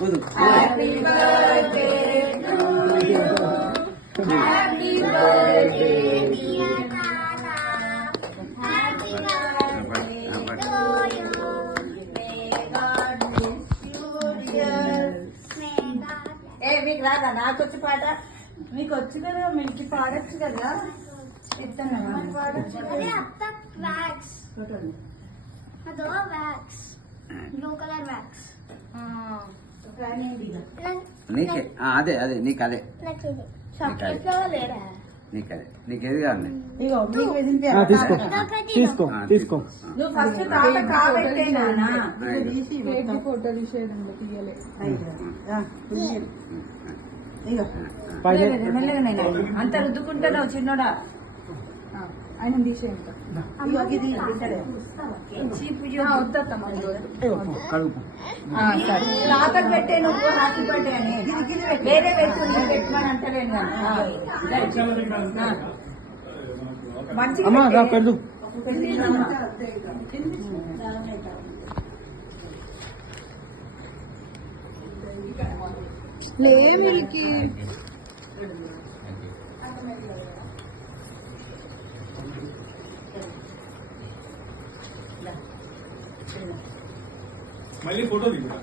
Happy birthday to you. Happy birthday, dear Nana. Happy birthday to you. May God bless you, dear. మీకు రాదా? నాకు వచ్చి పాట మీకు వచ్చు కదా, మీకు పాడచ్చు కదా. బ్లూ కలర్ వ్యాక్స్ నీకే అదే అదే నీకు అదే నీకదే నీకేది కావాలి తీసుకో తీసుకో. నువ్వు ఫస్ట్ తాత కాబట్టేనా ఫోటో తీసేయడం తీయలే. అంత రుద్దుకుంటున్నావు చిన్నోడా. ఆయన తీసేయండి. తాతకు పెట్టే నువ్వు హ్యాపీ బర్త్డే అని వేరే పెట్టు, నేను పెట్టమని అంటలేను అమ్మా పెడదు. లే వీళ్ళకి మళ్ళీ ఫోటో దిగుతా.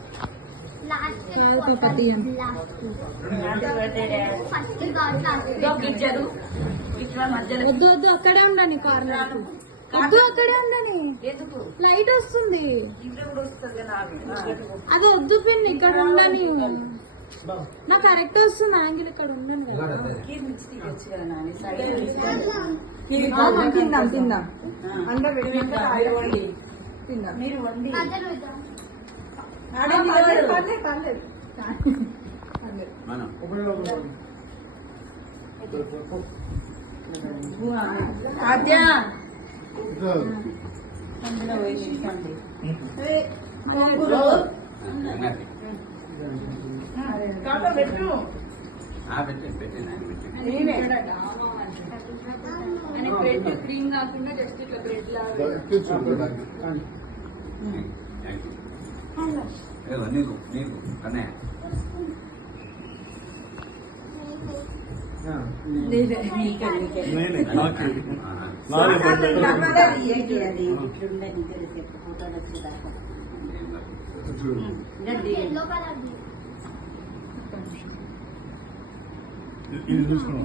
వద్దు వద్దు అక్కడే ఉండని కార్ వద్దు అక్కడే ఉండని. లైట్ వస్తుంది అదే వద్దు పిన్ని ఇక్కడ ఉండని. నాకు కరెక్ట్ వస్తుంది యాంగిల్ ఇక్కడ ఉండను కదా. తిందాం తిందాం అంటే తిందాం. మీరు వండి పెట్టు క్రీమ్ కాకుండా జస్ట్ ఇట్లా బ్రెడ్ లాగా నీకు నీకు అన్నయ్య ఇది చూసుకున్నాం.